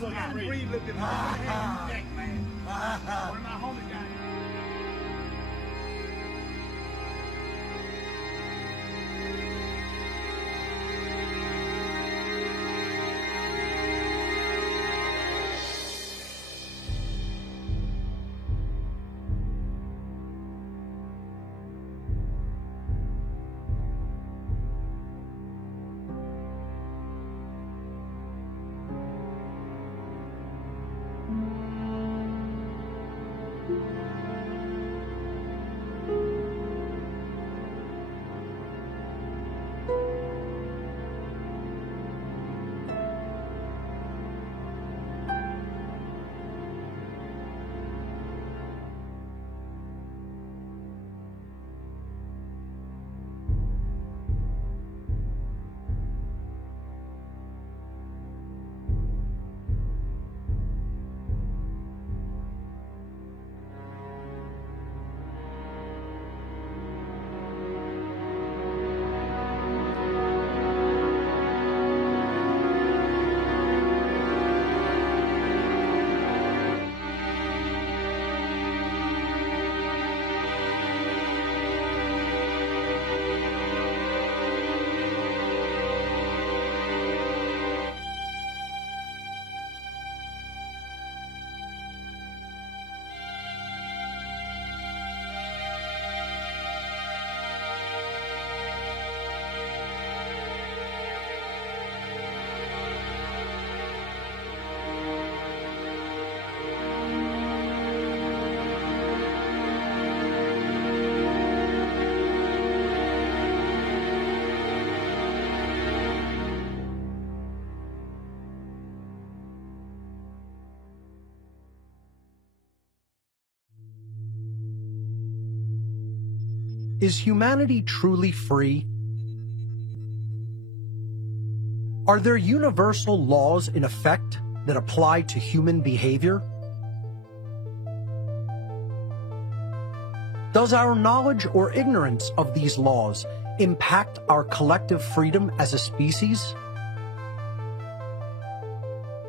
So you can breathe a little bit more. Neck, man. One of my homies got it. Is humanity truly free? Are there universal laws in effect that apply to human behavior? Does our knowledge or ignorance of these laws impact our collective freedom as a species?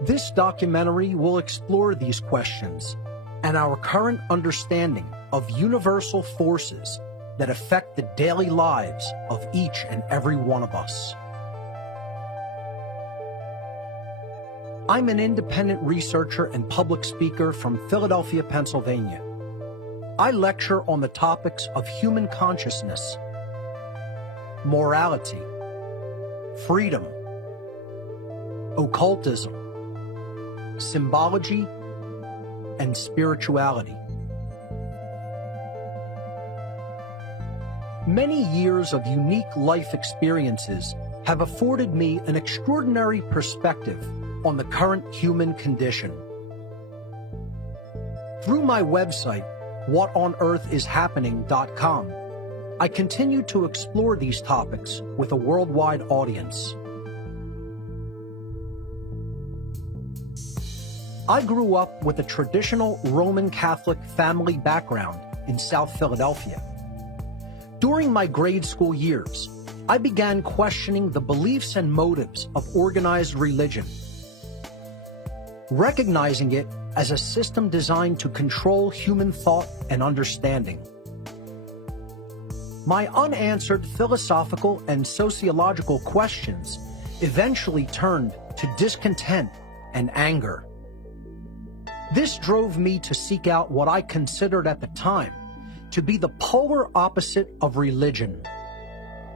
This documentary will explore these questions and our current understanding of universal forces that affect the daily lives of each and every one of us. I'm an independent researcher and public speaker from Philadelphia, Pennsylvania. I lecture on the topics of human consciousness, morality, freedom, occultism, symbology, and spirituality. Many years of unique life experiences have afforded me an extraordinary perspective on the current human condition. Through my website, whatonearthishappening.com, I continue to explore these topics with a worldwide audience. I grew up with a traditional Roman Catholic family background in South Philadelphia. During my grade school years, I began questioning the beliefs and motives of organized religion, recognizing it as a system designed to control human thought and understanding. My unanswered philosophical and sociological questions eventually turned to discontent and anger. This drove me to seek out what I considered at the time to be the polar opposite of religion.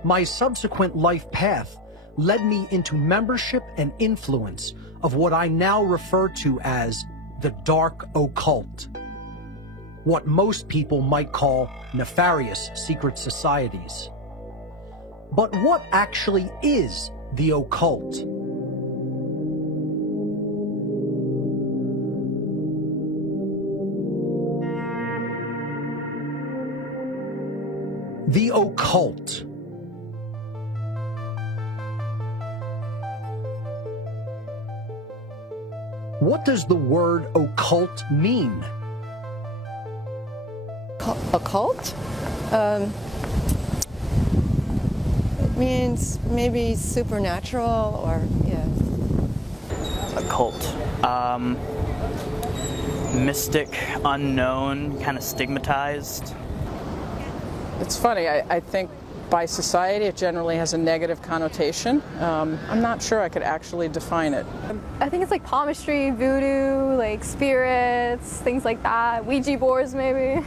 My subsequent life path led me into membership and influence of what I now refer to as the dark occult, what most people might call nefarious secret societies. But what actually is the occult? The occult. What does the word occult mean? Occult? It means maybe supernatural or, yeah. Occult. Mystic, unknown, kind of stigmatized. It's funny, I think by society it generally has a negative connotation. I'm not sure I could actually define it. I think it's like palmistry, voodoo, like spirits, things like that. Ouija boards, maybe.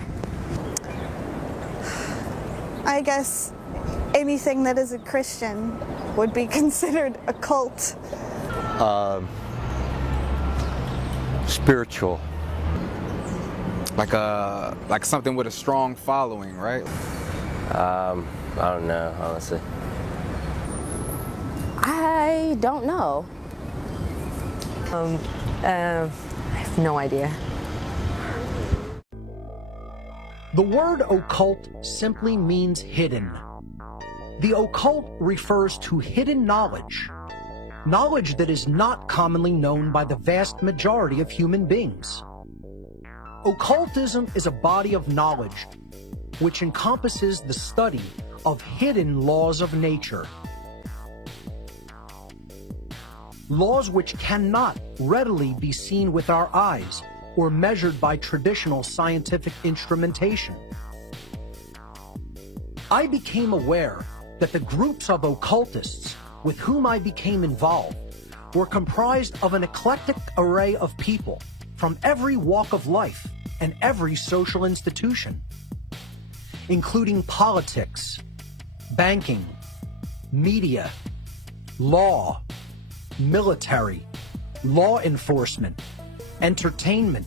I guess anything that is a Christian would be considered a cult. Spiritual. Like something with a strong following, right? I don't know, honestly. I don't know. I have no idea. The word occult simply means hidden. The occult refers to hidden knowledge, knowledge that is not commonly known by the vast majority of human beings. Occultism is a body of knowledge which encompasses the study of hidden laws of nature. Laws which cannot readily be seen with our eyes or measured by traditional scientific instrumentation. I became aware that the groups of occultists with whom I became involved were comprised of an eclectic array of people from every walk of life and every social institution, including politics, banking, media, law, military, law enforcement, entertainment,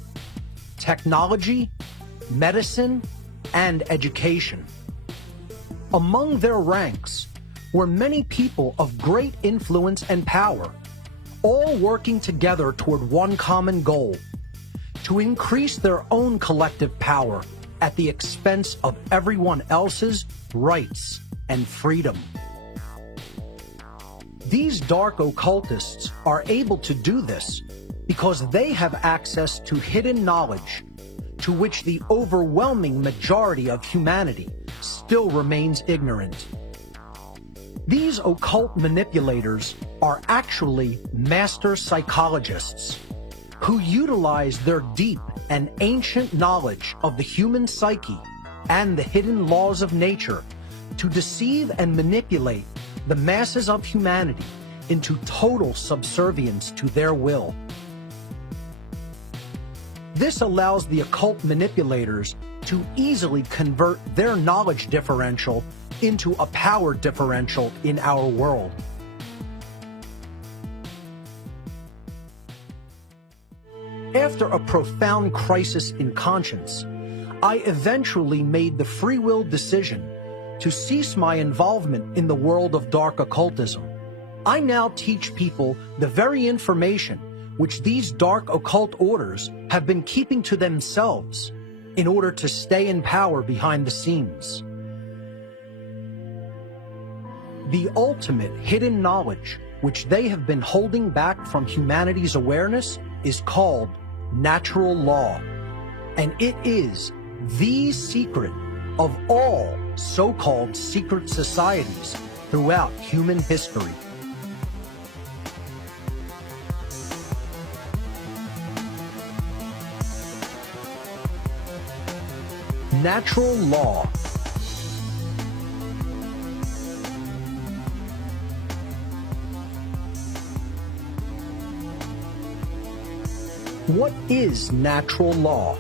technology, medicine, and education. Among their ranks were many people of great influence and power, all working together toward one common goal: to increase their own collective power at the expense of everyone else's rights and freedom. These dark occultists are able to do this because they have access to hidden knowledge to which the overwhelming majority of humanity still remains ignorant. These occult manipulators are actually master psychologists who utilize their deep and ancient knowledge of the human psyche and the hidden laws of nature to deceive and manipulate the masses of humanity into total subservience to their will. This allows the occult manipulators to easily convert their knowledge differential into a power differential in our world. After a profound crisis in conscience, I eventually made the free will decision to cease my involvement in the world of dark occultism. I now teach people the very information which these dark occult orders have been keeping to themselves in order to stay in power behind the scenes. The ultimate hidden knowledge which they have been holding back from humanity's awareness is called natural law, and it is the secret of all so-called secret societies throughout human history. Natural law. What is natural law?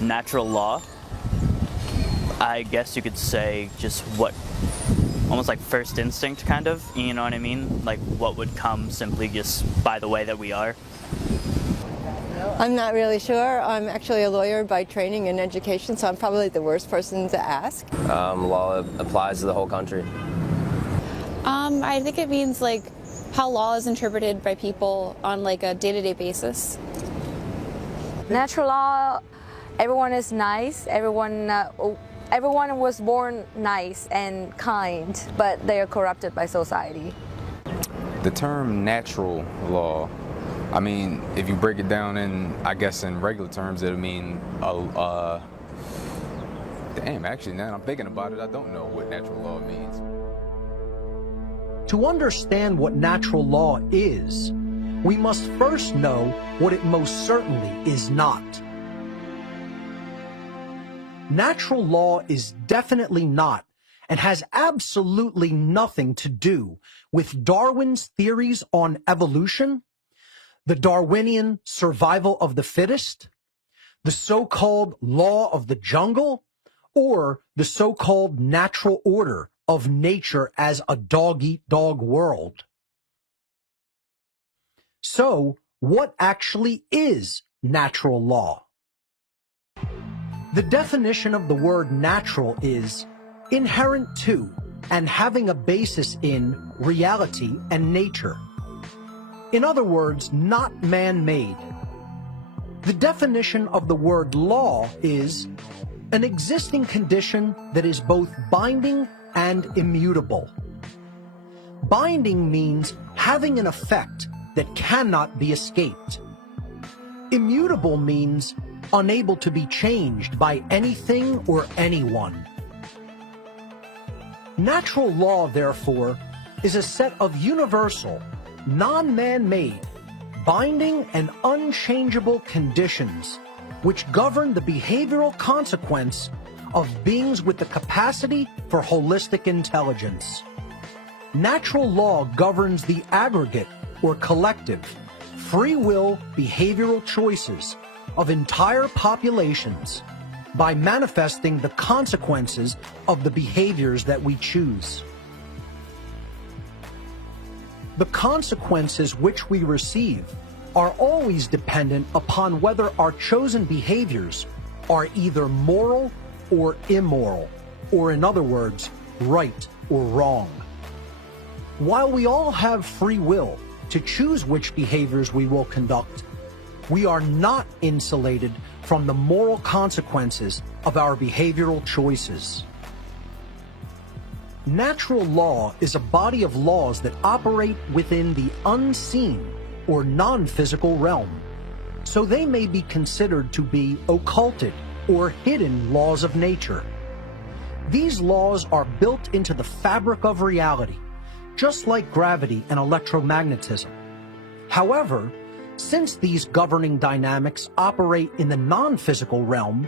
Natural law, I guess you could say just what, almost like first instinct kind of, you know what I mean? Like what would come simply just by the way that we are. I'm not really sure. I'm actually a lawyer by training and education, so I'm probably the worst person to ask. Law applies to the whole country. I think it means like how law is interpreted by people on like a day-to-day basis. Natural law, everyone is nice. Everyone was born nice and kind, but they are corrupted by society. The term natural law, I mean, if you break it down I guess in regular terms, it'll mean, damn, actually, now that I'm thinking about it, I don't know what natural law means. To understand what natural law is, we must first know what it most certainly is not. Natural law is definitely not, and has absolutely nothing to do with Darwin's theories on evolution, the Darwinian survival of the fittest, the so-called law of the jungle, or the so-called natural order of nature as a dog-eat-dog world. So, what actually is natural law? The definition of the word natural is inherent to and having a basis in reality and nature. In other words, not man-made. The definition of the word law is an existing condition that is both binding and immutable. Binding means having an effect that cannot be escaped. Immutable means unable to be changed by anything or anyone. Natural law, therefore, is a set of universal, non-man-made, binding and unchangeable conditions which govern the behavioral consequence of beings with the capacity for holistic intelligence. Natural law governs the aggregate or collective, free will behavioral choices of entire populations by manifesting the consequences of the behaviors that we choose. The consequences which we receive are always dependent upon whether our chosen behaviors are either moral or immoral, or in other words, right or wrong. While we all have free will to choose which behaviors we will conduct, we are not insulated from the moral consequences of our behavioral choices. Natural law is a body of laws that operate within the unseen or non-physical realm, so they may be considered to be occulted or hidden laws of nature. These laws are built into the fabric of reality, just like gravity and electromagnetism. However, since these governing dynamics operate in the non-physical realm,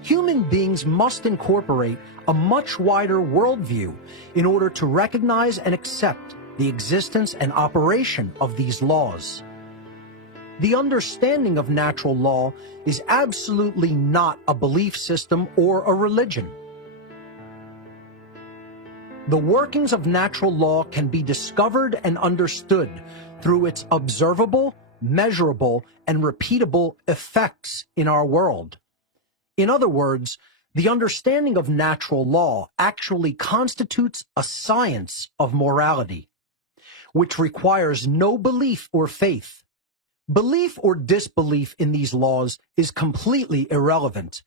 human beings must incorporate a much wider worldview in order to recognize and accept the existence and operation of these laws. The understanding of natural law is absolutely not a belief system or a religion. The workings of natural law can be discovered and understood through its observable, measurable, and repeatable effects in our world. In other words, the understanding of natural law actually constitutes a science of morality, which requires no belief or faith. Belief or disbelief in these laws is completely irrelevant,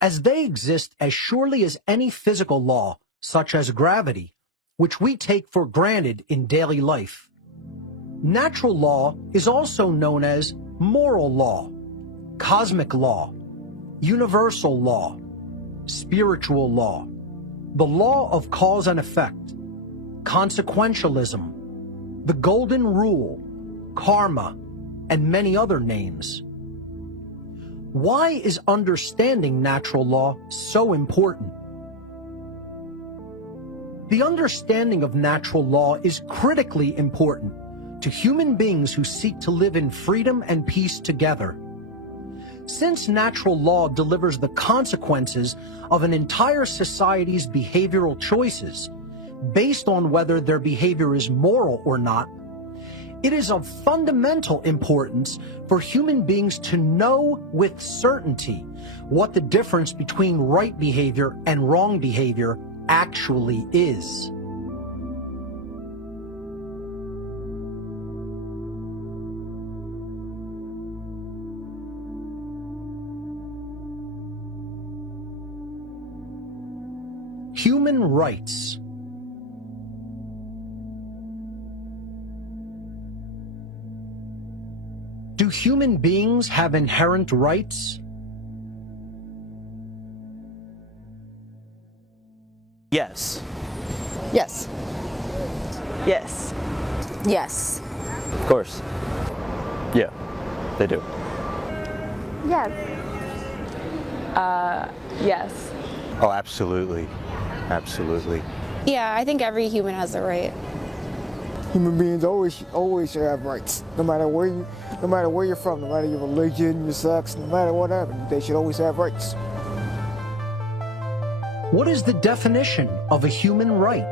as they exist as surely as any physical law, such as gravity, which we take for granted in daily life. Natural law is also known as moral law, cosmic law, universal law, spiritual law, the law of cause and effect, consequentialism, the golden rule, karma, and many other names. Why is understanding natural law so important? The understanding of natural law is critically important to human beings who seek to live in freedom and peace together. Since natural law delivers the consequences of an entire society's behavioral choices based on whether their behavior is moral or not, it is of fundamental importance for human beings to know with certainty what the difference between right behavior and wrong behavior actually is. Human rights. Do human beings have inherent rights? Yes. Yes. Yes. Yes. Of course. Yeah, they do. Yes. Yes. Oh, absolutely. Absolutely. Yeah, I think every human has a right. Human beings always should have rights, no matter where you're from, no matter your religion, your sex, no matter whatever. They should always have rights. What is the definition of a human right?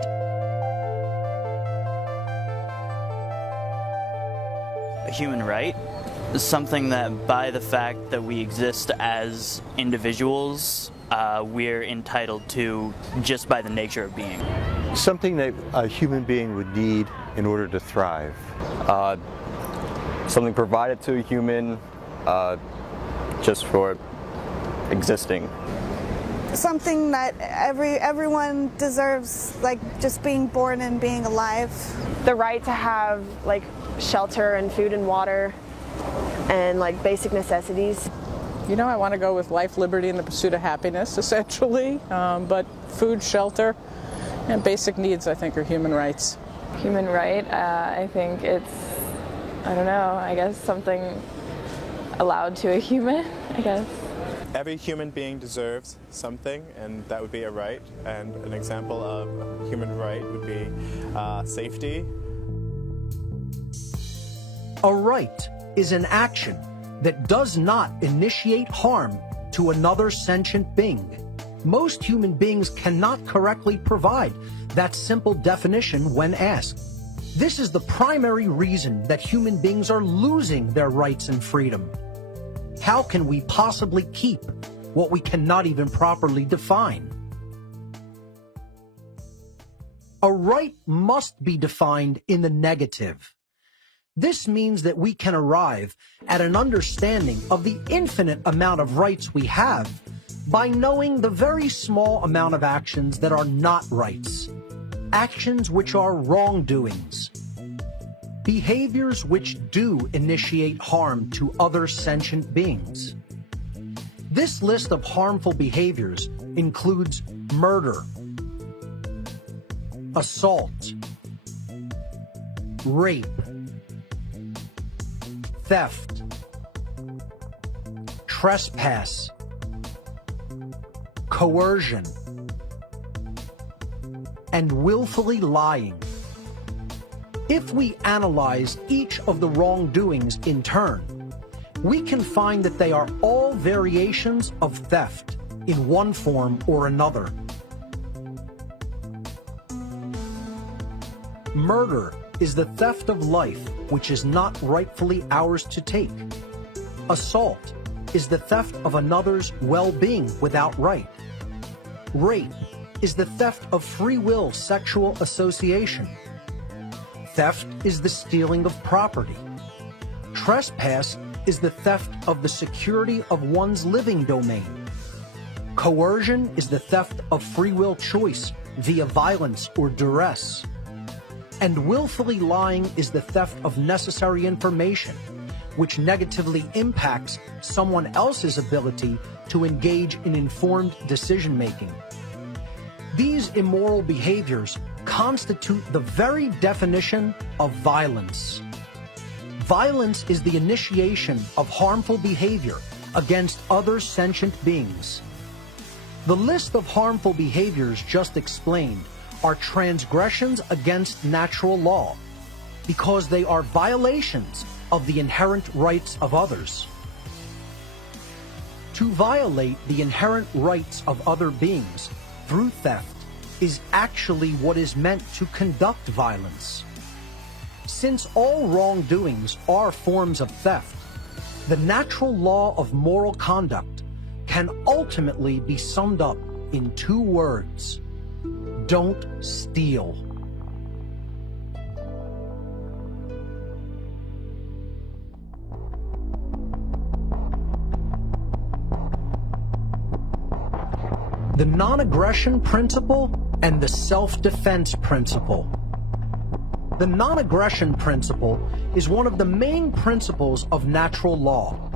A human right is something that, by the fact that we exist as individuals, we're entitled to just by the nature of being. Something that a human being would need in order to thrive. Something provided to a human just for existing. Something that everyone deserves, like just being born and being alive. The right to have like shelter and food and water and like basic necessities. You know, I want to go with life, liberty, and the pursuit of happiness, essentially. But food, shelter, and basic needs, I think, are human rights. Human right, I think it's, I don't know, I guess something allowed to a human, I guess. Every human being deserves something, and that would be a right. And an example of a human right would be safety. A right is an action that does not initiate harm to another sentient being. Most human beings cannot correctly provide that simple definition when asked. This is the primary reason that human beings are losing their rights and freedom. How can we possibly keep what we cannot even properly define? A right must be defined in the negative. This means that we can arrive at an understanding of the infinite amount of rights we have by knowing the very small amount of actions that are not rights, actions which are wrongdoings, behaviors which do initiate harm to other sentient beings. This list of harmful behaviors includes murder, assault, rape, theft, trespass, coercion, and willfully lying. If we analyze each of the wrongdoings in turn, we can find that they are all variations of theft in one form or another. Murder is the theft of life which is not rightfully ours to take. Assault is the theft of another's well-being without right. Rape is the theft of free will sexual association. Theft is the stealing of property. Trespass is the theft of the security of one's living domain. Coercion is the theft of free will choice via violence or duress. And willfully lying is the theft of necessary information, which negatively impacts someone else's ability to engage in informed decision-making. These immoral behaviors constitute the very definition of violence. Violence is the initiation of harmful behavior against other sentient beings. The list of harmful behaviors just explained are transgressions against natural law because they are violations of the inherent rights of others. To violate the inherent rights of other beings through theft is actually what is meant to conduct violence. Since all wrongdoings are forms of theft, the natural law of moral conduct can ultimately be summed up in two words: don't steal. The non-aggression principle and the self-defense principle. The non-aggression principle is one of the main principles of natural law.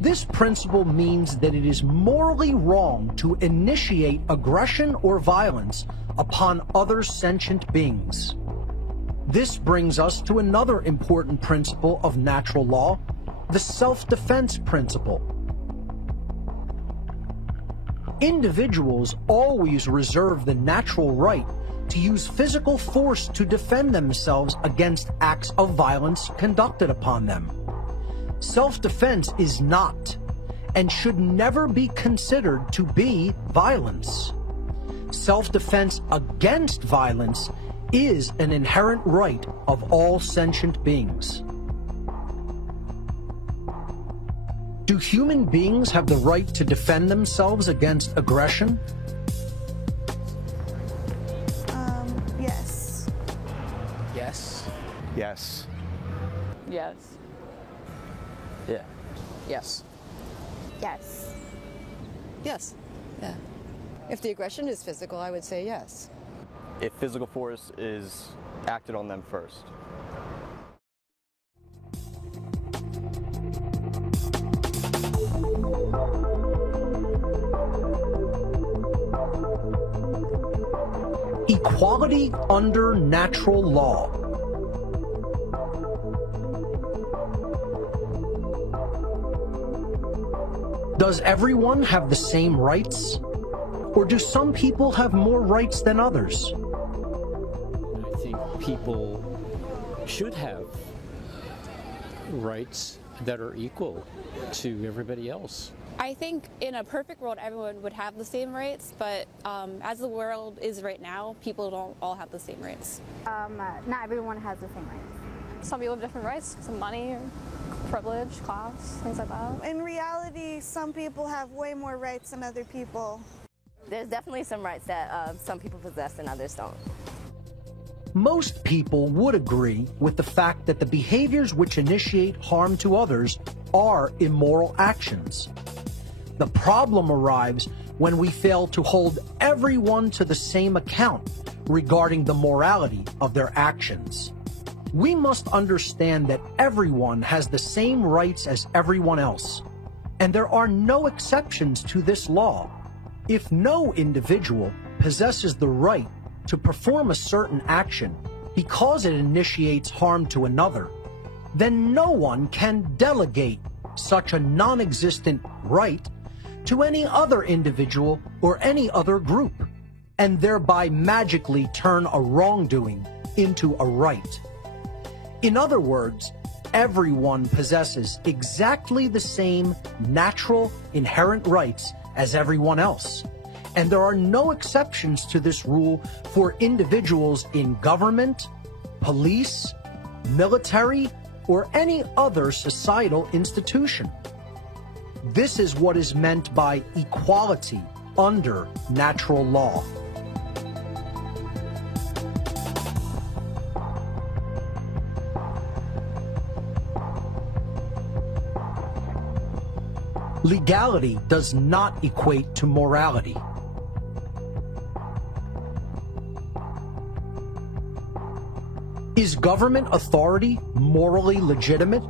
This principle means that it is morally wrong to initiate aggression or violence upon other sentient beings. This brings us to another important principle of natural law, the self-defense principle. Individuals always reserve the natural right to use physical force to defend themselves against acts of violence conducted upon them. Self-defense is not and should never be considered to be violence. Self-defense against violence is an inherent right of all sentient beings. Do human beings have the right to defend themselves against aggression? Yes. Yes. Yes. Yes. Yeah. Yes. Yes. Yes. Yeah. If the aggression is physical, I would say yes. If physical force is acted on them first. Equality under natural law. Does everyone have the same rights? Or do some people have more rights than others? I think people should have rights that are equal to everybody else. I think in a perfect world, everyone would have the same rights, but as the world is right now, people don't all have the same rights. Not everyone has the same rights. Some people have different rights, some money, privilege, class, things like that. In reality, some people have way more rights than other people. There's definitely some rights that some people possess and others don't. Most people would agree with the fact that the behaviors which initiate harm to others are immoral actions. The problem arrives when we fail to hold everyone to the same account regarding the morality of their actions. We must understand that everyone has the same rights as everyone else, and there are no exceptions to this law. If no individual possesses the right to perform a certain action because it initiates harm to another, then no one can delegate such a non-existent right to any other individual or any other group, and thereby magically turn a wrongdoing into a right. In other words, everyone possesses exactly the same natural, inherent rights as everyone else, and there are no exceptions to this rule for individuals in government, police, military, or any other societal institution. This is what is meant by equality under natural law. Legality does not equate to morality. Is government authority morally legitimate?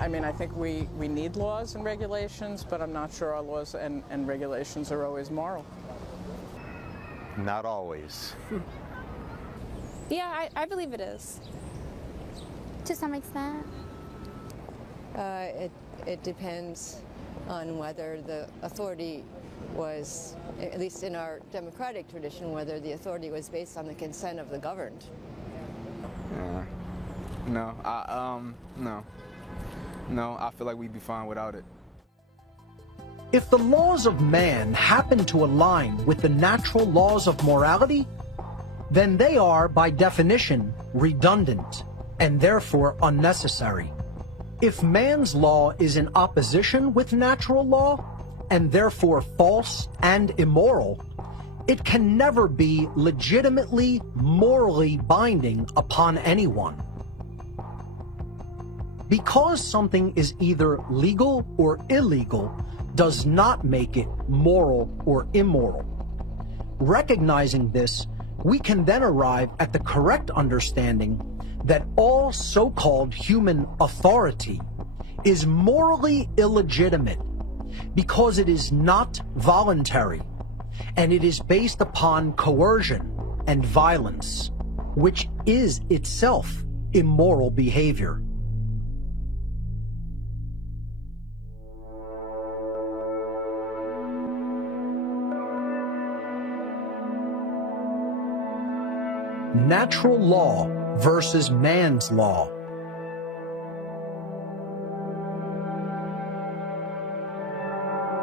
I mean, I think we need laws and regulations, but I'm not sure our laws and regulations are always moral. Not always. Yeah, I believe it is. To some extent. It depends on whether the authority was, at least in our democratic tradition, whether the authority was based on the consent of the governed. No, I feel like we'd be fine without it. If the laws of man happen to align with the natural laws of morality, then they are, by definition, redundant and therefore unnecessary. If man's law is in opposition with natural law, and therefore false and immoral, it can never be legitimately morally binding upon anyone. Because something is either legal or illegal does not make it moral or immoral. Recognizing this, we can then arrive at the correct understanding that all so-called human authority is morally illegitimate because it is not voluntary, and it is based upon coercion and violence, which is itself immoral behavior. Natural law versus man's law.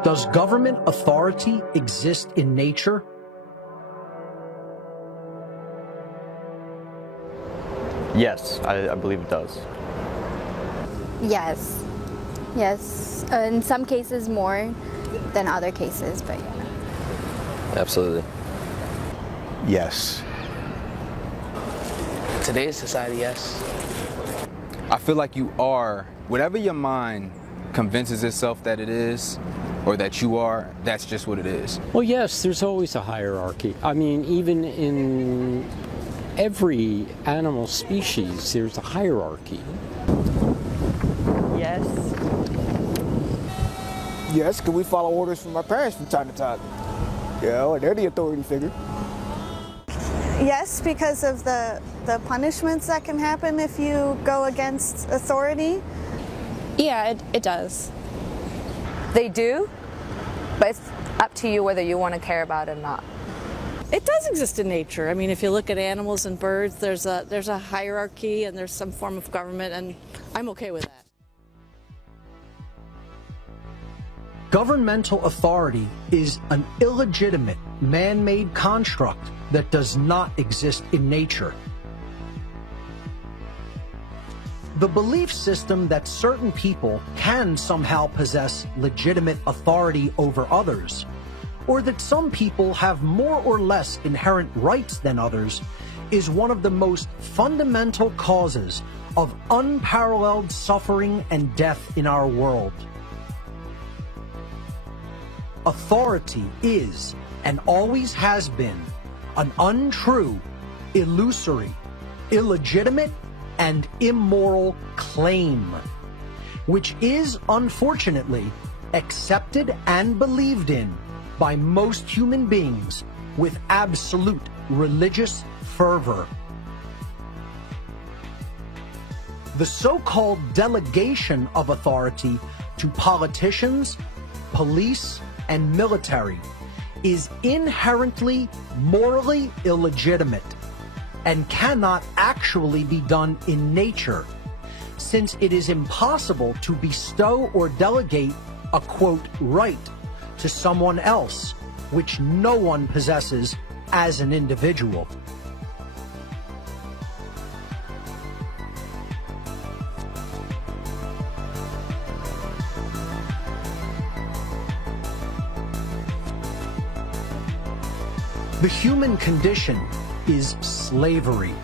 Does government authority exist in nature? Yes, I believe it does. Yes. Yes. In some cases more than other cases, but yeah. Absolutely. Yes. Today's society, yes. I feel like you are, whatever your mind convinces itself that it is, or that you are, that's just what it is. Well, yes, there's always a hierarchy. I mean, even in every animal species, there's a hierarchy. Yes. Yes, because we follow orders from our parents from time to time. Yeah, they're the authority figure. Yes, because of the punishments that can happen if you go against authority. Yeah, it does. They do, but it's up to you whether you want to care about it or not. It does exist in nature. I mean, if you look at animals and birds, there's a hierarchy and there's some form of government, and I'm okay with that. Governmental authority is an illegitimate, man-made construct that does not exist in nature. The belief system that certain people can somehow possess legitimate authority over others, or that some people have more or less inherent rights than others, is one of the most fundamental causes of unparalleled suffering and death in our world. Authority is, and always has been, an untrue, illusory, illegitimate, and immoral claim, which is, unfortunately, accepted and believed in by most human beings with absolute religious fervor. The so-called delegation of authority to politicians, police, and military is inherently morally illegitimate and cannot actually be done in nature, since it is impossible to bestow or delegate a, quote, right to someone else, which no one possesses as an individual. The human condition is slavery.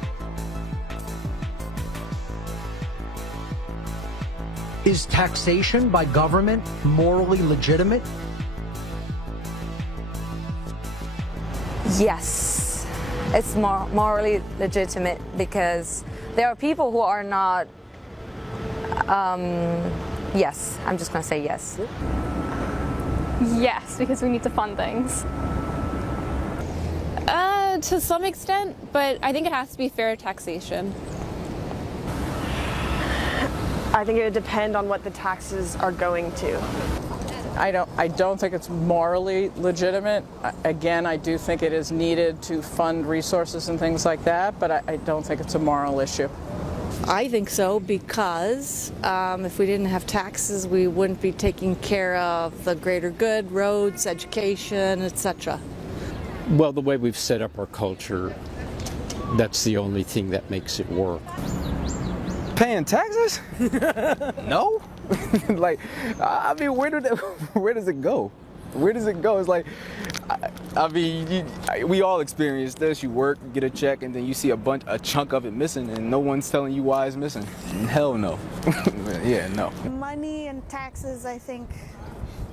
Is taxation by government morally legitimate? Yes, it's morally legitimate because there are people who are not, yes, I'm just going to say yes. Yes, because we need to fund things. To some extent, but I think it has to be fair taxation. I think it would depend on what the taxes are going to. I don't think it's morally legitimate. Again, I do think it is needed to fund resources and things like that, but I don't think it's a moral issue. I think so because if we didn't have taxes, we wouldn't be taking care of the greater good, roads, education, etc. Well, the way we've set up our culture, that's the only thing that makes it work. Paying taxes? No. Like, I mean, where does it go? Where does it go? It's like, I mean, we all experience this. You work, get a check, and then you see a chunk of it missing, and no one's telling you why it's missing. Hell no. Yeah, no. Money and taxes, I think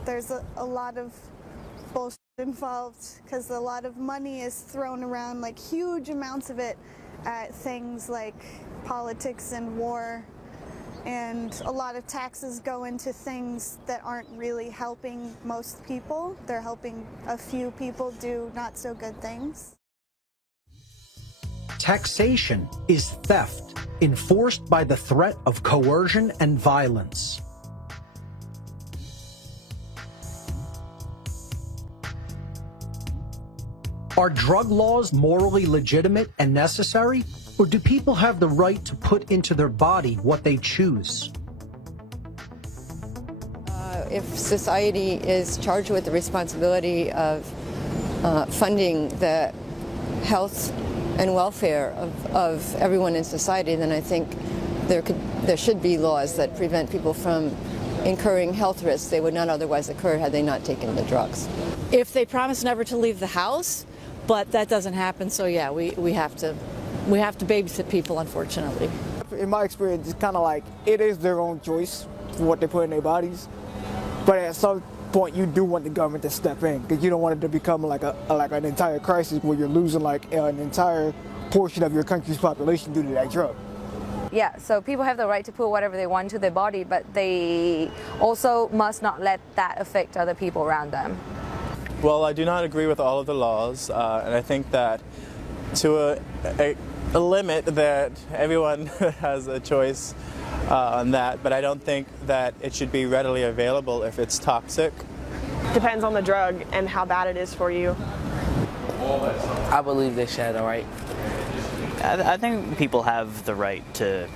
there's a lot of bullshit involved because a lot of money is thrown around, like huge amounts of it, at things like politics and war, and a lot of taxes go into things that aren't really helping most people. They're helping a few people do not so good things. Taxation is theft enforced by the threat of coercion and violence. Are drug laws morally legitimate and necessary, or do people have the right to put into their body what they choose? If society is charged with the responsibility of funding the health and welfare of everyone in society, then I think there should be laws that prevent people from incurring health risks they would not otherwise occur had they not taken the drugs. If they promise never to leave the house, but that doesn't happen, so yeah, we have to babysit people, unfortunately. In my experience, it's kind of like it is their own choice for what they put in their bodies, but at some point you do want the government to step in because you don't want it to become like an entire crisis where you're losing like an entire portion of your country's population due to that drug. Yeah, so people have the right to put whatever they want to their body, but they also must not let that affect other people around them. Well, I do not agree with all of the laws, and I think that to a limit that everyone has a choice on that, but I don't think that it should be readily available if it's toxic. Depends on the drug and how bad it is for you. I believe they should have the right. I think people have the right to,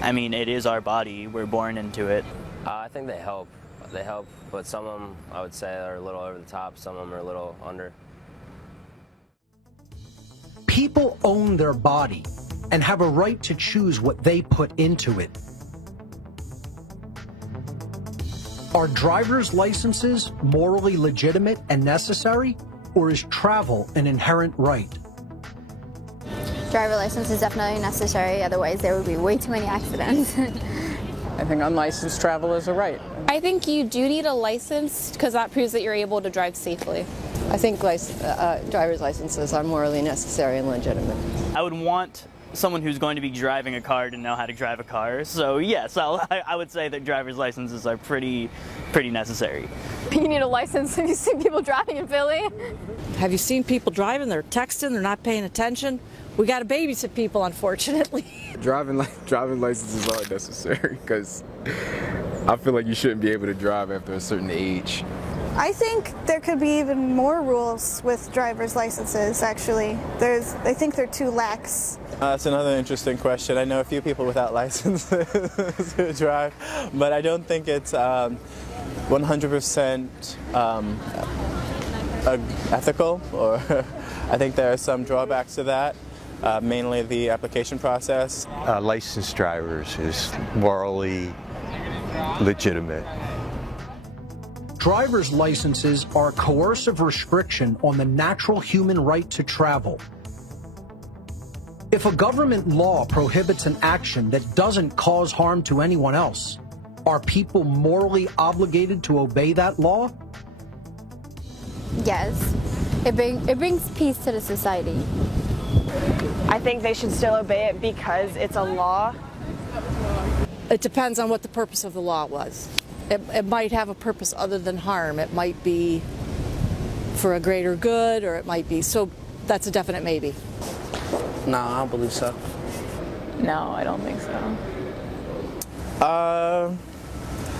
I mean, it is our body, we're born into it. I think they help. They help, but some of them, I would say, are a little over the top, some of them are a little under. People own their body and have a right to choose what they put into it. Are driver's licenses morally legitimate and necessary, or is travel an inherent right? Driver license is definitely necessary, otherwise there would be way too many accidents. I think unlicensed travel is a right. I think you do need a license because that proves that you're able to drive safely. I think driver's licenses are morally necessary and legitimate. I would want someone who's going to be driving a car to know how to drive a car, so yes, I would say that driver's licenses are pretty necessary. You need a license. Have you seen people driving in Philly? Have you seen people driving? They're texting, they're not paying attention. We got to babysit people, unfortunately. Driving licenses are necessary because I feel like you shouldn't be able to drive after a certain age. I think there could be even more rules with driver's licenses, actually. I think they're too lax. That's another interesting question. I know a few people without licenses who drive, but I don't think it's 100% ethical, or I think there are some drawbacks to that, mainly the application process. Licensed drivers is morally legitimate. Driver's licenses are a coercive restriction on the natural human right to travel. If a government law prohibits an action that doesn't cause harm to anyone else, are people morally obligated to obey that law? Yes, it brings peace to the society. I think they should still obey it because it's a law. It depends on what the purpose of the law was. It might have a purpose other than harm. It might be for a greater good, or it might be, so that's a definite maybe. No, I don't believe so. No, I don't think so.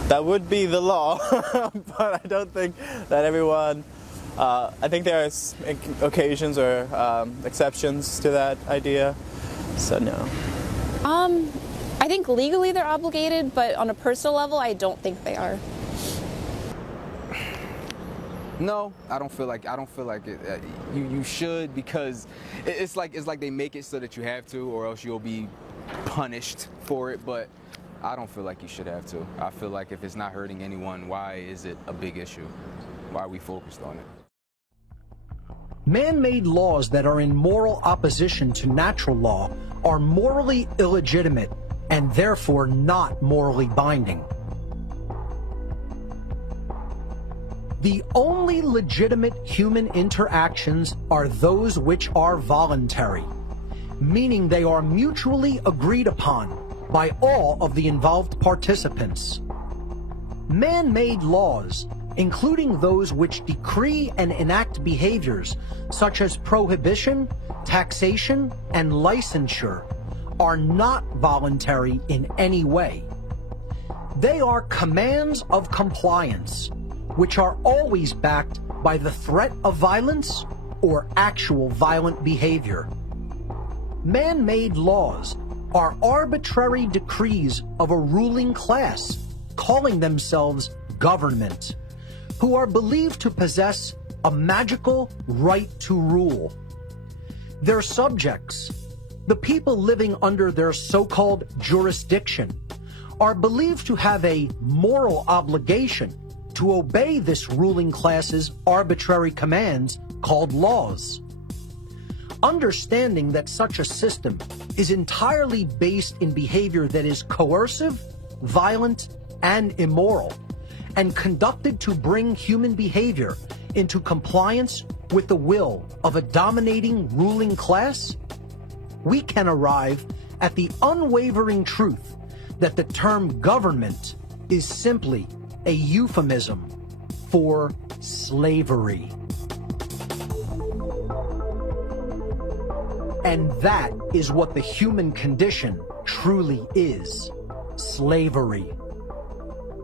That would be the law, but I don't think that everyone, I think there are occasions or exceptions to that idea, so no. I think legally they're obligated, but on a personal level, I don't think they are. No, I don't feel like it. You should, because it's like they make it so that you have to, or else you'll be punished for it. But I don't feel like you should have to. I feel like if it's not hurting anyone, why is it a big issue? Why are we focused on it? Man-made laws that are in moral opposition to natural law are morally illegitimate and therefore not morally binding. The only legitimate human interactions are those which are voluntary, meaning they are mutually agreed upon by all of the involved participants. Man-made laws, including those which decree and enact behaviors such as prohibition, taxation, and licensure, are not voluntary in any way. They are commands of compliance, which are always backed by the threat of violence or actual violent behavior. Man-made laws are arbitrary decrees of a ruling class calling themselves government, who are believed to possess a magical right to rule. Their subjects, the people living under their so-called jurisdiction, are believed to have a moral obligation to obey this ruling class's arbitrary commands called laws. Understanding that such a system is entirely based in behavior that is coercive, violent, and immoral, and conducted to bring human behavior into compliance with the will of a dominating ruling class, we can arrive at the unwavering truth that the term government is simply a euphemism for slavery. And that is what the human condition truly is: slavery.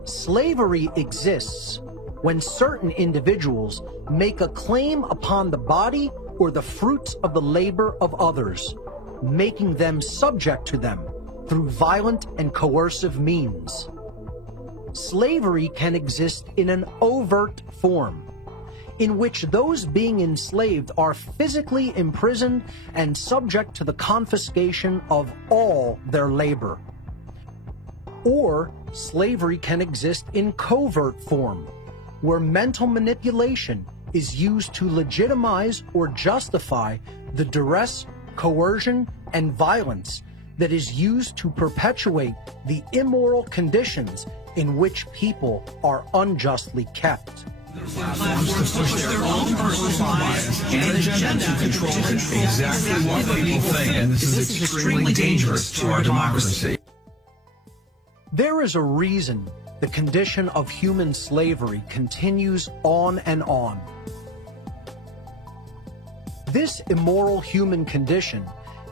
Slavery exists when certain individuals make a claim upon the body or the fruits of the labor of others, making them subject to them through violent and coercive means. Slavery can exist in an overt form, in which those being enslaved are physically imprisoned and subject to the confiscation of all their labor. Or slavery can exist in covert form, where mental manipulation is used to legitimize or justify the duress, coercion, and violence that is used to perpetuate the immoral conditions in which people are unjustly kept. Platforms to push their own personal bias and agenda to control exactly what people think, and this is extremely dangerous to our democracy. There is a reason the condition of human slavery continues on and on. This immoral human condition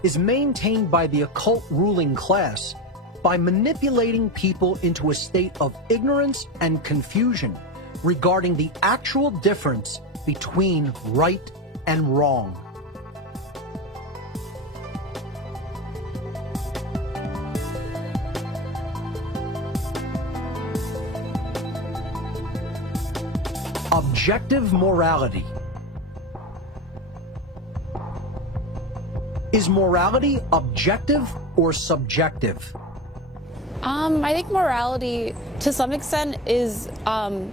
is maintained by the occult ruling class by manipulating people into a state of ignorance and confusion regarding the actual difference between right and wrong. Objective morality. Is morality objective or subjective? I think morality, to some extent, is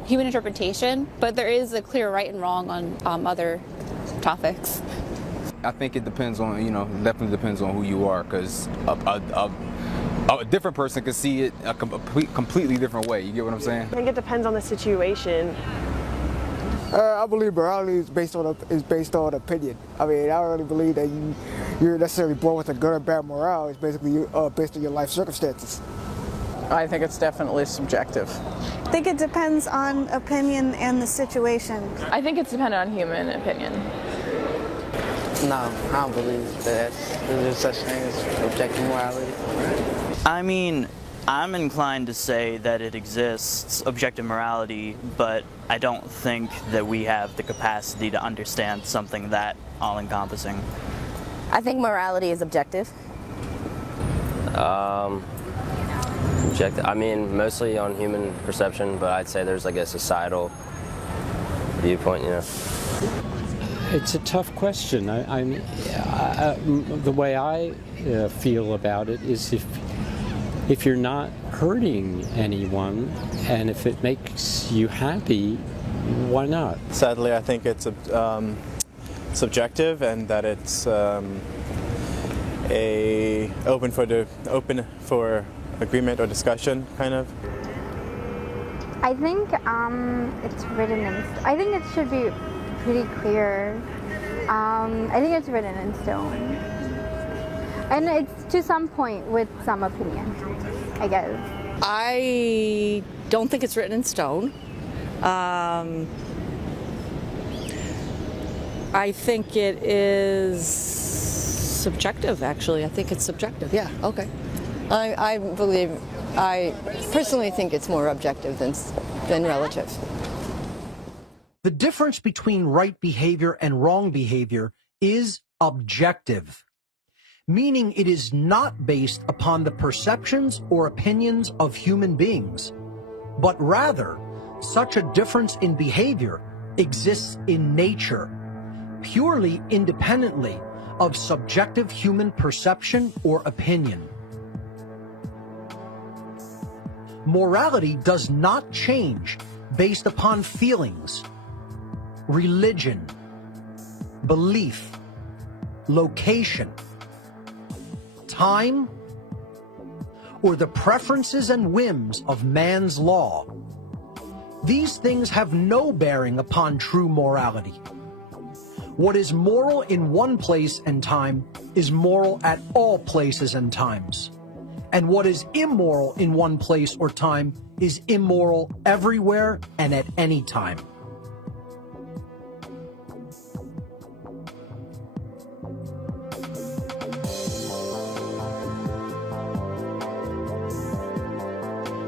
human interpretation, but there is a clear right and wrong on other topics. I think it depends on, definitely depends on who you are, because a different person could see it a completely different way. You get what I'm saying? I think it depends on the situation. I believe morality is based on opinion. I mean, I don't really believe that you're necessarily born with a good or bad morale. It's basically based on your life circumstances. I think it's definitely subjective. I think it depends on opinion and the situation. I think it's dependent on human opinion. No, I don't believe that there's such thing as objective morality. I mean, I'm inclined to say that it exists, objective morality, but I don't think that we have the capacity to understand something that all-encompassing. I think morality is objective. Objective. I mean, mostly on human perception, but I'd say there's like a societal viewpoint, It's a tough question. The way I feel about it is if you're not hurting anyone and if it makes you happy, why not? Sadly, I think it's subjective, and that it's open for agreement or discussion, kind of. I think it's written in. I think it should be pretty clear. I think it's written in stone, and it's to some point with some opinion, I guess. I don't think it's written in stone, I think it is subjective, actually. I think it's subjective. Yeah, okay. I personally think it's more objective than relative. The difference between right behavior and wrong behavior is objective, meaning it is not based upon the perceptions or opinions of human beings, but rather such a difference in behavior exists in nature, purely independently of subjective human perception or opinion. Morality does not change based upon feelings, religion, belief, location, time, or the preferences and whims of man's law. These things have no bearing upon true morality. What is moral in one place and time is moral at all places and times. And what is immoral in one place or time is immoral everywhere and at any time.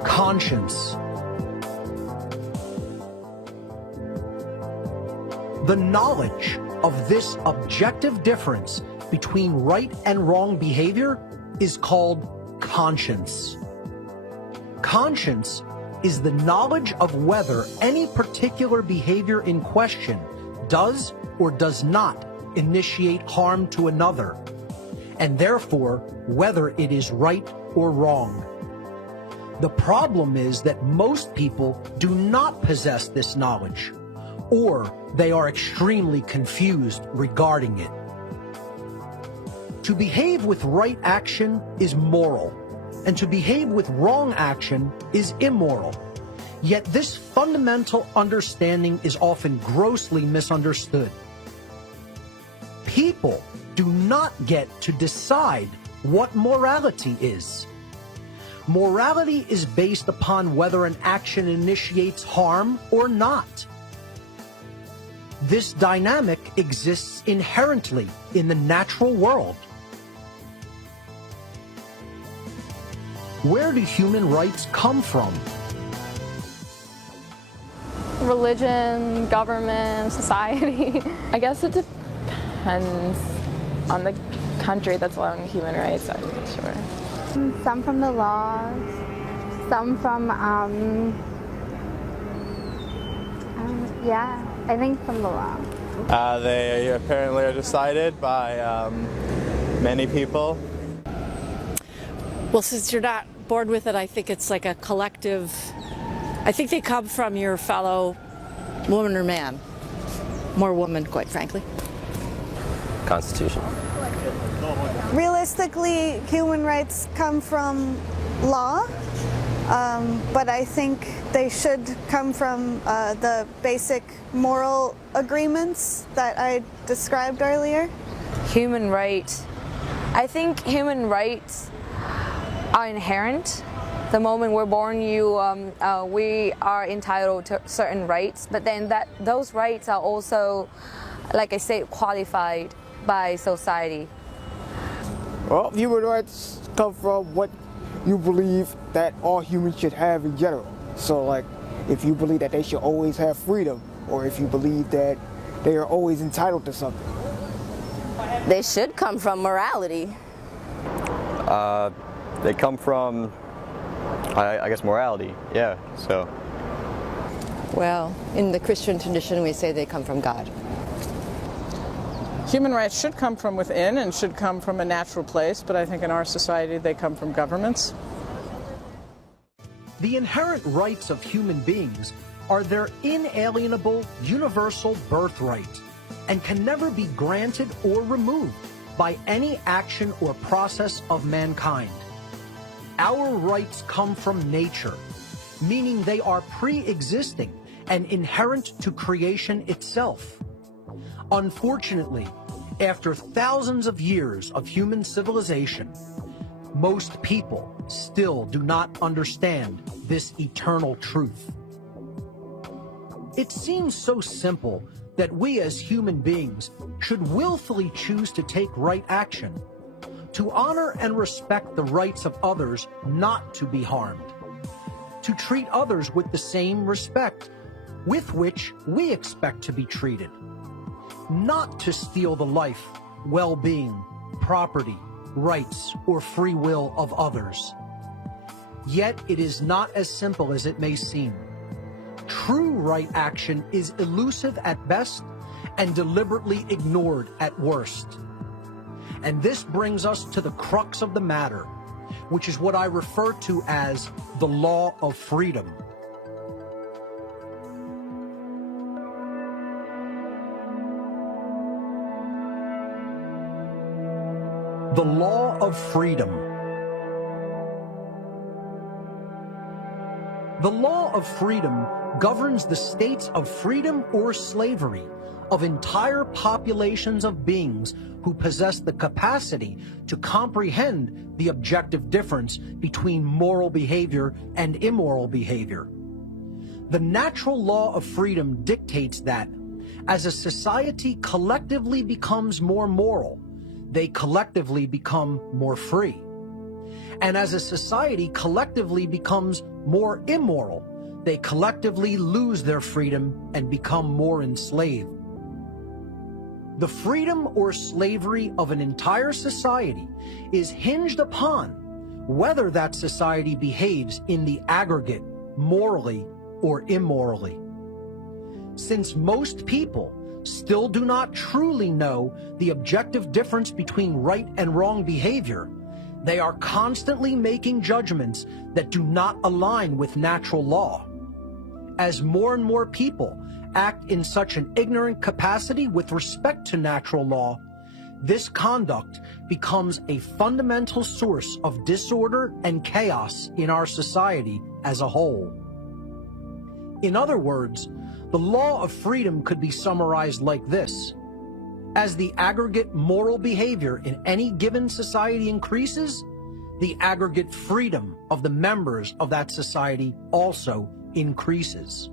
Conscience. The knowledge of this objective difference between right and wrong behavior is called conscience. Conscience is the knowledge of whether any particular behavior in question does or does not initiate harm to another, and therefore whether it is right or wrong. The problem is that most people do not possess this knowledge, or they are extremely confused regarding it. To behave with right action is moral, and to behave with wrong action is immoral. Yet this fundamental understanding is often grossly misunderstood. People do not get to decide what morality is. Morality is based upon whether an action initiates harm or not. This dynamic exists inherently in the natural world. Where do human rights come from? Religion, government, society. I guess it depends on the country that's allowing human rights, I'm not sure. Some from the laws, some from, yeah, I think from the law. They apparently are decided by many people. Well, since you're not bored with it, I think it's like a collective, I think they come from your fellow woman or man. More woman, quite frankly. Constitution. Realistically, human rights come from law, but I think they should come from the basic moral agreements that I described earlier. Human rights. I think human rights are inherent. The moment we're born, we are entitled to certain rights, but then those rights are also, like I said, qualified by society. Well, human rights come from what you believe that all humans should have in general. So, like, if you believe that they should always have freedom, or if you believe that they are always entitled to something. They should come from morality. They come from, I guess, morality, yeah, so. Well, in the Christian tradition, we say they come from God. Human rights should come from within and should come from a natural place, but I think in our society they come from governments. The inherent rights of human beings are their inalienable, universal birthright and can never be granted or removed by any action or process of mankind. Our rights come from nature, meaning they are pre-existing and inherent to creation itself. Unfortunately, after thousands of years of human civilization, most people still do not understand this eternal truth. It seems so simple that we as human beings should willfully choose to take right action, to honor and respect the rights of others not to be harmed, to treat others with the same respect with which we expect to be treated, not to steal the life, well-being, property, rights, or free will of others. Yet it is not as simple as it may seem. True right action is elusive at best and deliberately ignored at worst. And this brings us to the crux of the matter, which is what I refer to as the law of freedom. The law of freedom. The law of freedom governs the states of freedom or slavery of entire populations of beings who possess the capacity to comprehend the objective difference between moral behavior and immoral behavior. The natural law of freedom dictates that as a society collectively becomes more moral, they collectively become more free. And as a society collectively becomes more immoral, they collectively lose their freedom and become more enslaved. The freedom or slavery of an entire society is hinged upon whether that society behaves in the aggregate morally or immorally. Since most people still do not truly know the objective difference between right and wrong behavior, they are constantly making judgments that do not align with natural law. As more and more people act in such an ignorant capacity with respect to natural law, this conduct becomes a fundamental source of disorder and chaos in our society as a whole. In other words, the law of freedom could be summarized like this. As the aggregate moral behavior in any given society increases, the aggregate freedom of the members of that society also increases.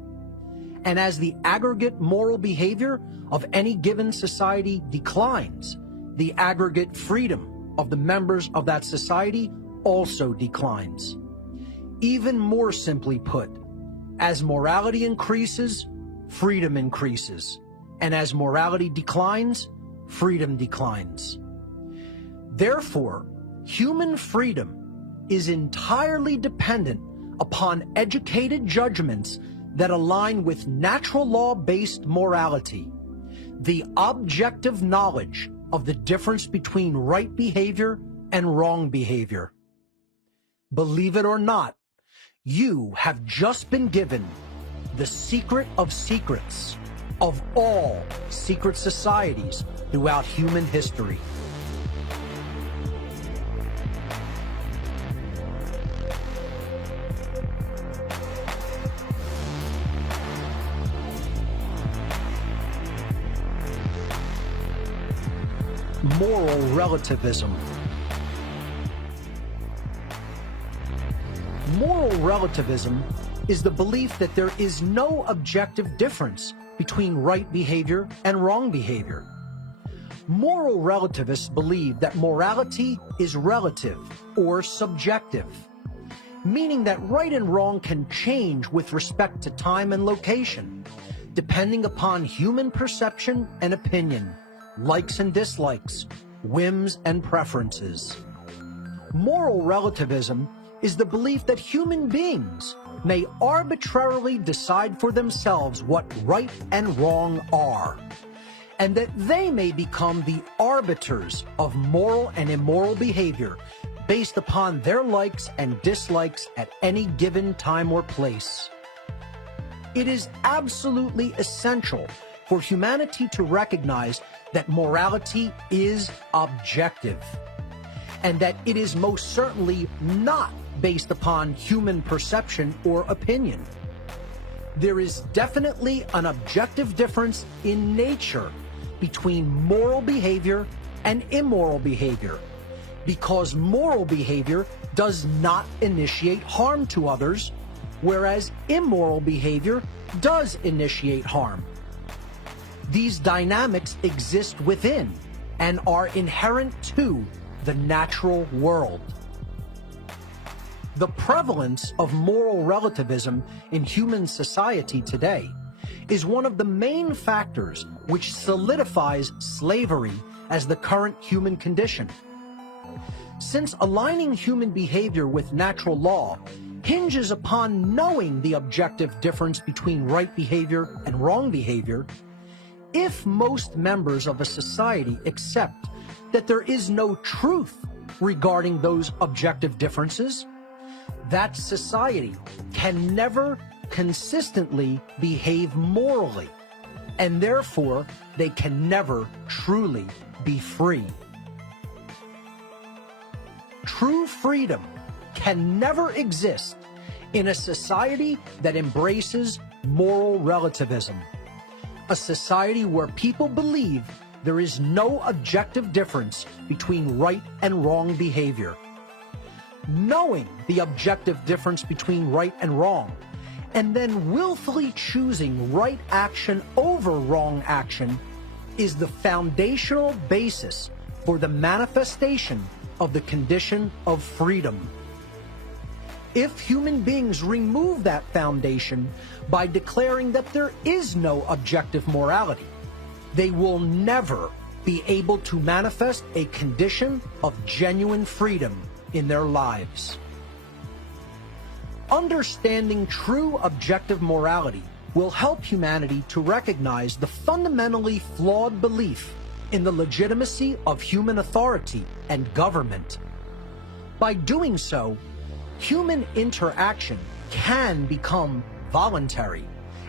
And as the aggregate moral behavior of any given society declines, the aggregate freedom of the members of that society also declines. Even more simply put, as morality increases, freedom increases. And as morality declines, freedom declines. Therefore, human freedom is entirely dependent upon educated judgments that align with natural law-based morality, the objective knowledge of the difference between right behavior and wrong behavior. Believe it or not, you have just been given the secret of secrets of all secret societies throughout human history. Moral relativism. Moral relativism is the belief that there is no objective difference between right behavior and wrong behavior. Moral relativists believe that morality is relative or subjective, meaning that right and wrong can change with respect to time and location, depending upon human perception and opinion, likes and dislikes, whims and preferences. Moral relativism is the belief that human beings may arbitrarily decide for themselves what right and wrong are, and that they may become the arbiters of moral and immoral behavior based upon their likes and dislikes at any given time or place. It is absolutely essential for humanity to recognize that morality is objective, and that it is most certainly not based upon human perception or opinion. There is definitely an objective difference in nature between moral behavior and immoral behavior, because moral behavior does not initiate harm to others, whereas immoral behavior does initiate harm. These dynamics exist within and are inherent to the natural world. The prevalence of moral relativism in human society today is one of the main factors which solidifies slavery as the current human condition. Since aligning human behavior with natural law hinges upon knowing the objective difference between right behavior and wrong behavior, if most members of a society accept that there is no truth regarding those objective differences, that society can never consistently behave morally, and therefore they can never truly be free. True freedom can never exist in a society that embraces moral relativism, a society where people believe there is no objective difference between right and wrong behavior. Knowing the objective difference between right and wrong, and then willfully choosing right action over wrong action, is the foundational basis for the manifestation of the condition of freedom. If human beings remove that foundation by declaring that there is no objective morality, they will never be able to manifest a condition of genuine freedom in their lives. Understanding true objective morality will help humanity to recognize the fundamentally flawed belief in the legitimacy of human authority and government. By doing so, human interaction can become voluntary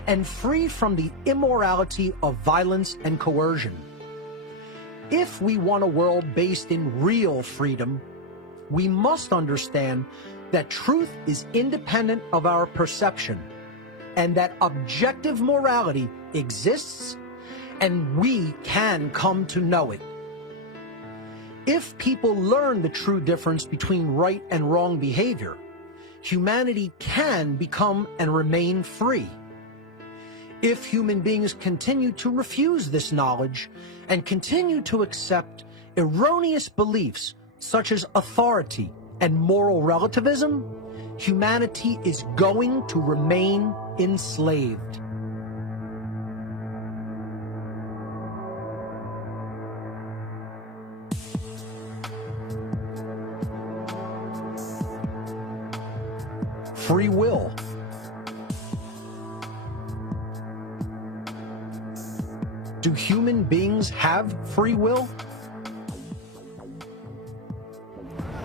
and free from the immorality of violence and coercion. If we want a world based in real freedom, we must understand that truth is independent of our perception, and that objective morality exists, and we can come to know it. If people learn the true difference between right and wrong behavior, humanity can become and remain free. If human beings continue to refuse this knowledge and continue to accept erroneous beliefs such as authority and moral relativism, humanity is going to remain enslaved. Free will. Do human beings have free will?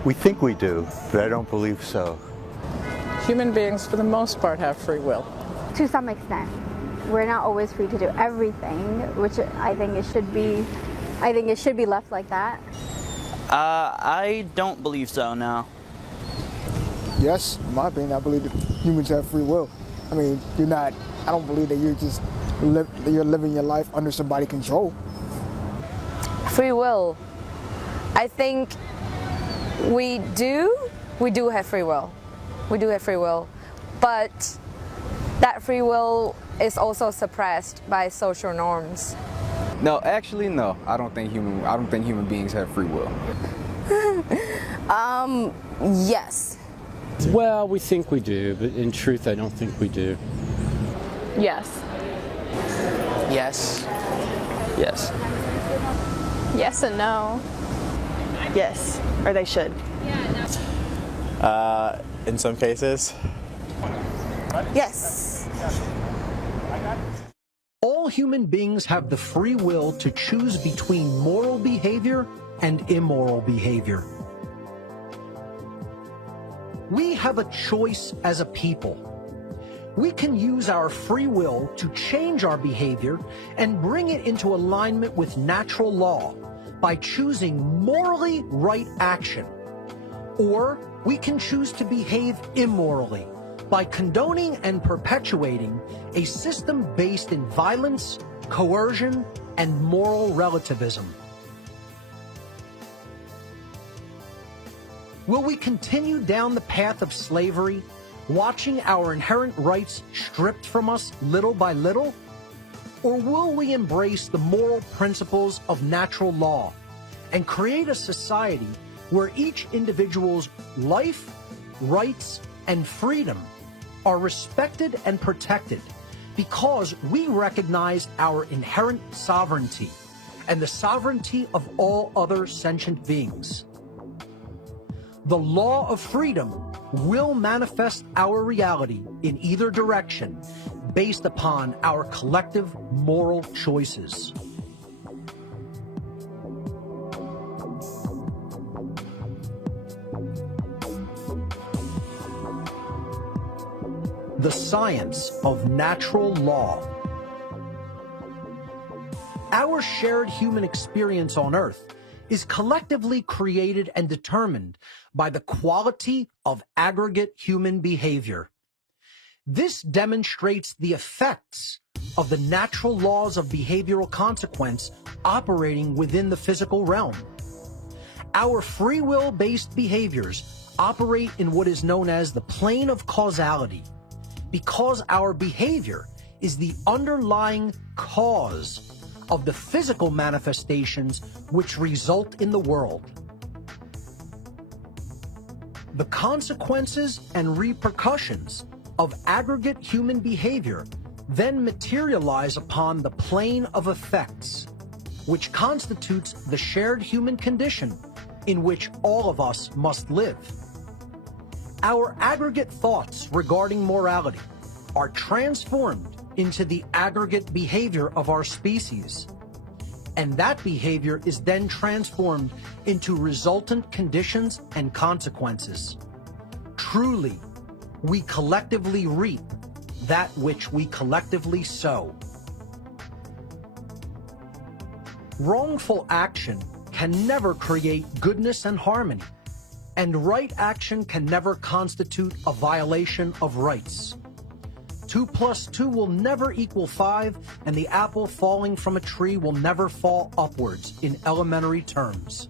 We think we do, but I don't believe so. Human beings, for the most part, have free will. To some extent. We're not always free to do everything, which I think it should be. I think it should be left like that. I don't believe so, no. Yes, in my opinion, I believe that humans have free will. I mean, I don't believe that you're living your life under somebody's control. Free will. I think we do have free will. We do have free will, but that free will is also suppressed by social norms. No, actually, no. I don't think human beings have free will. Yes. Well, we think we do, but in truth, I don't think we do. Yes. Yes. Yes. Yes and no. Yes, or they should. In some cases. Yes. All human beings have the free will to choose between moral behavior and immoral behavior. We have a choice as a people. We can use our free will to change our behavior and bring it into alignment with natural law by choosing morally right action. Or we can choose to behave immorally by condoning and perpetuating a system based in violence, coercion, and moral relativism. Will we continue down the path of slavery watching our inherent rights stripped from us little by little? Or will we embrace the moral principles of natural law and create a society where each individual's life, rights, and freedom are respected and protected because we recognize our inherent sovereignty and the sovereignty of all other sentient beings? The law of freedom will manifest our reality in either direction based upon our collective moral choices. The science of natural law. Our shared human experience on Earth is collectively created and determined by the quality of aggregate human behavior. This demonstrates the effects of the natural laws of behavioral consequence operating within the physical realm. Our free will-based behaviors operate in what is known as the plane of causality, because our behavior is the underlying cause of the physical manifestations which result in the world. The consequences and repercussions of aggregate human behavior then materialize upon the plane of effects, which constitutes the shared human condition in which all of us must live. Our aggregate thoughts regarding morality are transformed into the aggregate behavior of our species, and that behavior is then transformed into resultant conditions and consequences. Truly, we collectively reap that which we collectively sow. Wrongful action can never create goodness and harmony, and right action can never constitute a violation of rights. 2 + 2 will never equal 5, and the apple falling from a tree will never fall upwards in elementary terms.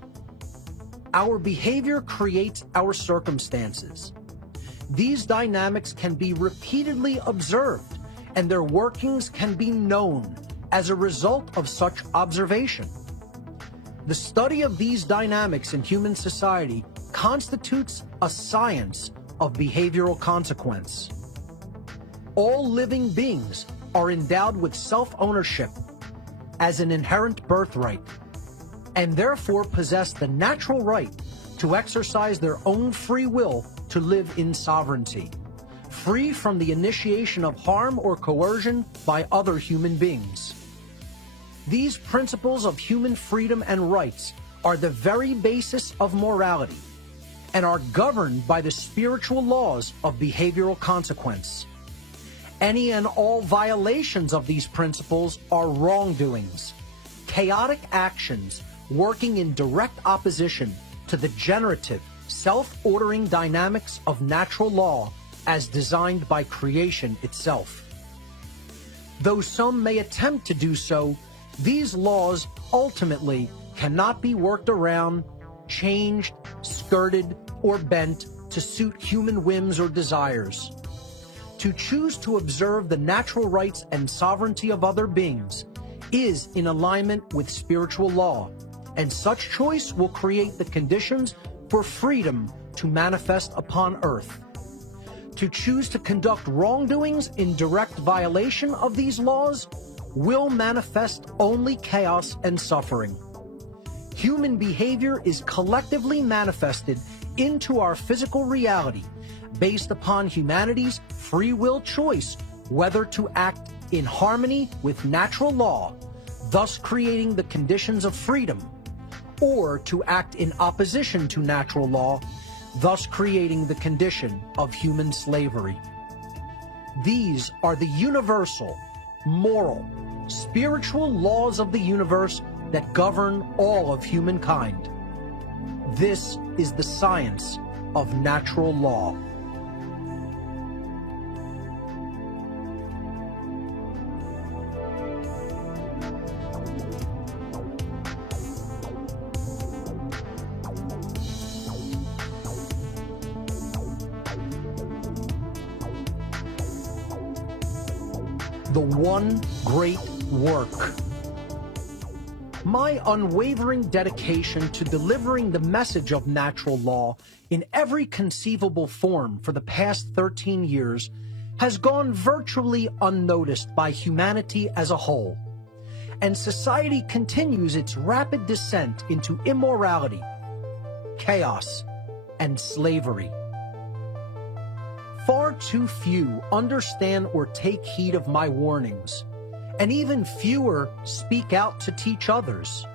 Our behavior creates our circumstances. These dynamics can be repeatedly observed, and their workings can be known as a result of such observation. The study of these dynamics in human society constitutes a science of behavioral consequence. All living beings are endowed with self-ownership as an inherent birthright, and therefore possess the natural right to exercise their own free will to live in sovereignty, free from the initiation of harm or coercion by other human beings. These principles of human freedom and rights are the very basis of morality and are governed by the spiritual laws of behavioral consequence. Any and all violations of these principles are wrongdoings, chaotic actions working in direct opposition to the generative, self-ordering dynamics of natural law as designed by creation itself. Though some may attempt to do so, these laws ultimately cannot be worked around, changed, skirted, or bent to suit human whims or desires. To choose to observe the natural rights and sovereignty of other beings is in alignment with spiritual law, and such choice will create the conditions for freedom to manifest upon earth. To choose to conduct wrongdoings in direct violation of these laws will manifest only chaos and suffering. Human behavior is collectively manifested into our physical reality based upon humanity's free will choice whether to act in harmony with natural law, thus creating the conditions of freedom, or to act in opposition to natural law, thus creating the condition of human slavery. These are the universal, moral, spiritual laws of the universe that govern all of humankind. This is the science of natural law. the one great work. My unwavering dedication to delivering the message of natural law in every conceivable form for the past 13 years has gone virtually unnoticed by humanity as a whole, and society continues its rapid descent into immorality, chaos, and slavery. Far too few understand or take heed of my warnings, and even fewer speak out to teach others.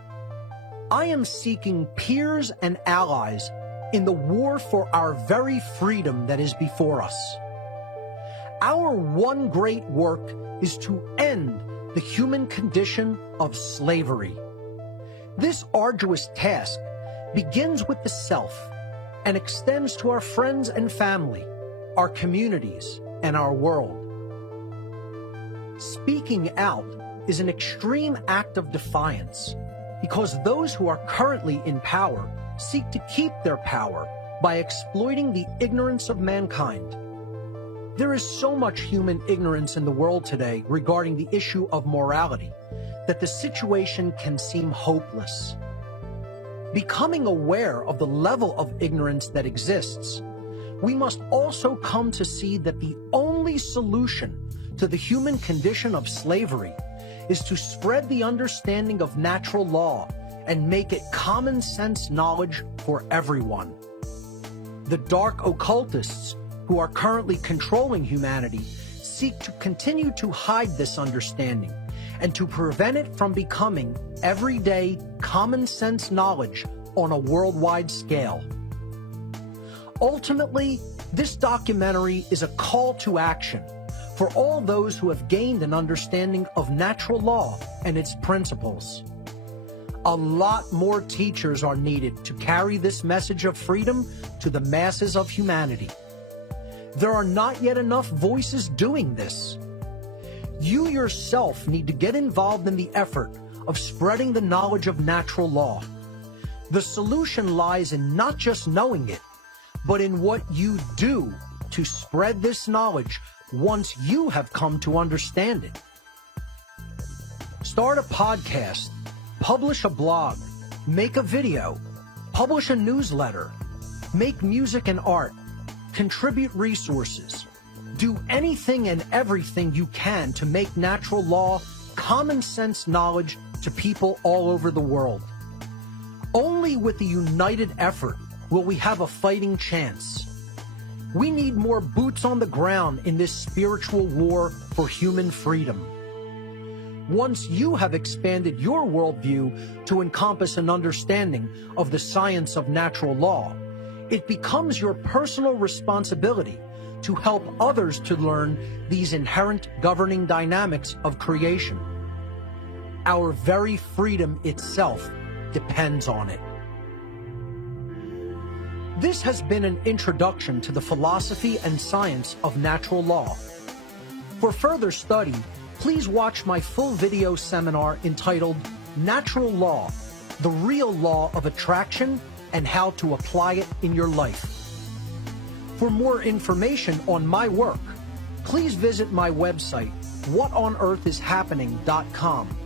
I am seeking peers and allies in the war for our very freedom that is before us. Our one great work is to end the human condition of slavery. This arduous task begins with the self and extends to our friends and family, our communities, and our world. Speaking out is an extreme act of defiance because those who are currently in power seek to keep their power by exploiting the ignorance of mankind. There is so much human ignorance in the world today regarding the issue of morality that the situation can seem hopeless. Becoming aware of the level of ignorance that exists, we must also come to see that the only solution to the human condition of slavery is to spread the understanding of natural law and make it common sense knowledge for everyone. The dark occultists who are currently controlling humanity seek to continue to hide this understanding and to prevent it from becoming everyday common sense knowledge on a worldwide scale. Ultimately, this documentary is a call to action for all those who have gained an understanding of natural law and its principles. A lot more teachers are needed to carry this message of freedom to the masses of humanity. There are not yet enough voices doing this. You yourself need to get involved in the effort of spreading the knowledge of natural law. The solution lies in not just knowing it, but in what you do to spread this knowledge once you have come to understand it. Start a podcast, publish a blog, make a video, publish a newsletter, make music and art, contribute resources. Do anything and everything you can to make natural law common sense knowledge to people all over the world. Only with a united effort will we have a fighting chance. We need more boots on the ground in this spiritual war for human freedom. Once you have expanded your worldview to encompass an understanding of the science of natural law, it becomes your personal responsibility to help others to learn these inherent governing dynamics of creation. Our very freedom itself depends on it. This has been an introduction to the philosophy and science of natural law. For further study, please watch my full video seminar entitled Natural Law, the Real Law of Attraction and How to Apply It in Your Life. For more information on my work, please visit my website, whatonearthishappening.com.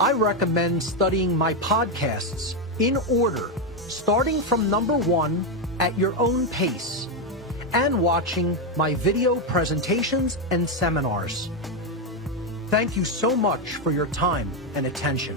I recommend studying my podcasts in order, starting from number 1 at your own pace, and watching my video presentations and seminars. Thank you so much for your time and attention.